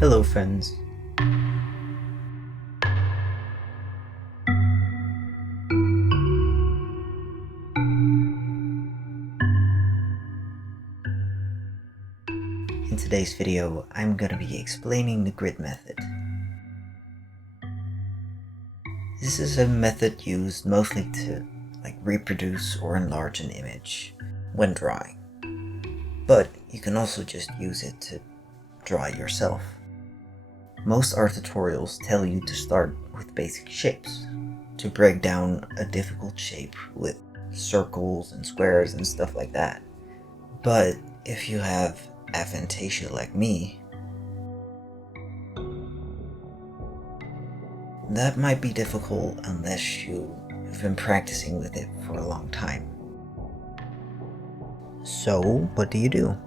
Hello friends. In today's video, I'm going to be explaining the grid method. This is a method used mostly to reproduce or enlarge an image when drawing. But you can also just use it to draw it yourself. Most art tutorials tell you to start with basic shapes, to break down a difficult shape with circles and squares and stuff like that. But if you have aphantasia like me, that might be difficult unless you have been practicing with it for a long time. So, what do?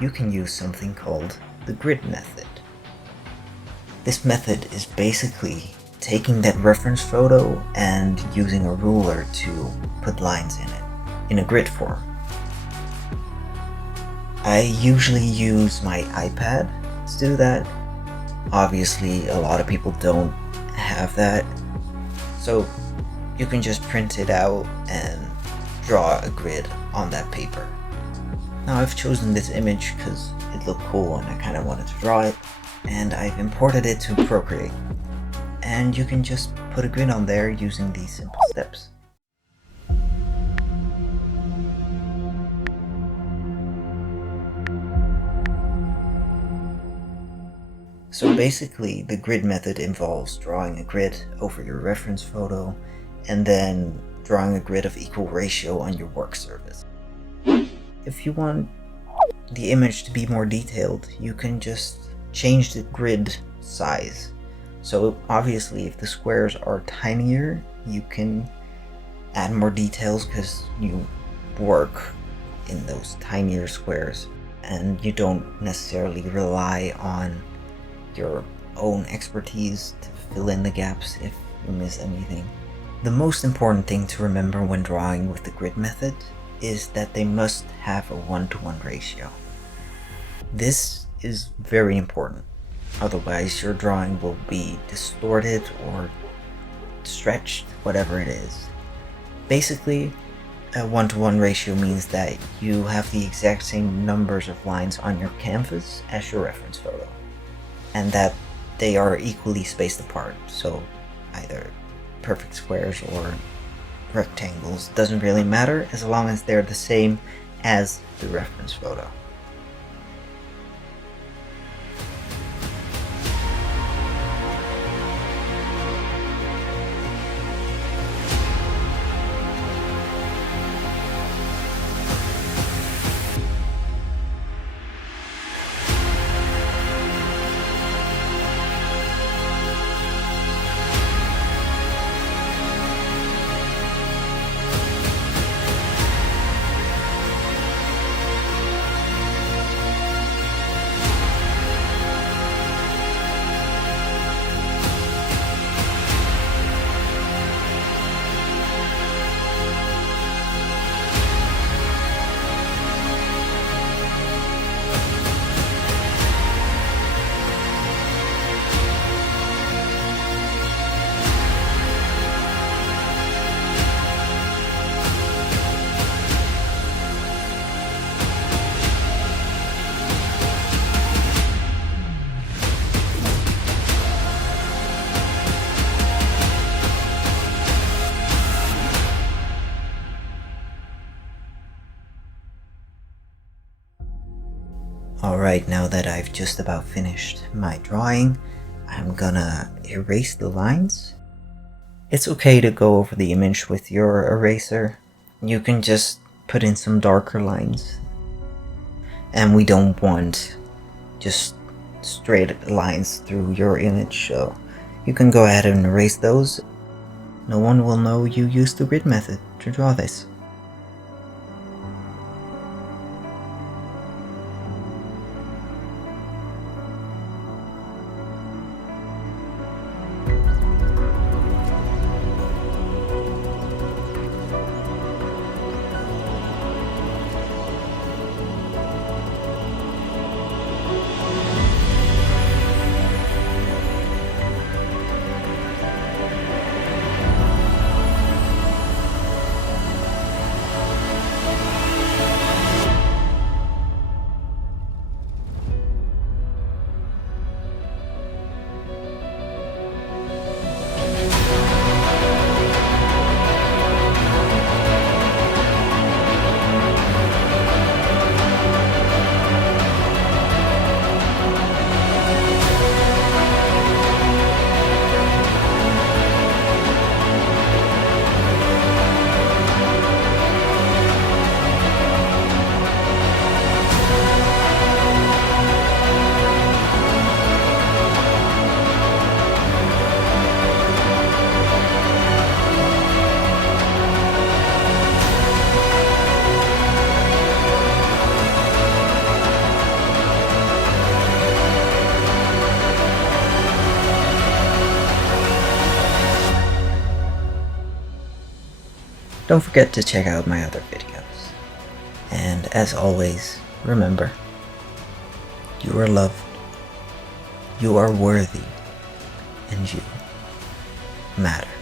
You can use something called the grid method. This method is basically taking that reference photo and using a ruler to put lines in it, in a grid form. I usually use my iPad to do that. Obviously, a lot of people don't have that, so you can just print it out and draw a grid on that paper. Now I've chosen this image because it looked cool and I kind of wanted to draw it, and I've imported it to Procreate. And you can just put a grid on there using these simple steps. So basically, the grid method involves drawing a grid over your reference photo and then drawing a grid of equal ratio on your work surface. If you want the image to be more detailed, you can just change the grid size. So obviously, if the squares are tinier, you can add more details because you work in those tinier squares and you don't necessarily rely on your own expertise to fill in the gaps if you miss anything. The most important thing to remember when drawing with the grid method is that they must have a 1-to-1 ratio. This is very important, otherwise your drawing will be distorted or stretched, whatever it is. Basically, a 1-to-1 ratio means that you have the exact same numbers of lines on your canvas as your reference photo, and that they are equally spaced apart, so either perfect squares or rectangles, doesn't really matter as long as they're the same as the reference photo. Alright, now that I've just about finished my drawing, I'm gonna erase the lines. It's okay to go over the image with your eraser. You can just put in some darker lines. And we don't want just straight lines through your image, so you can go ahead and erase those. No one will know you used the grid method to draw this. don't forget to check out my other videos. And as always, remember, you are loved, you are worthy, and you matter.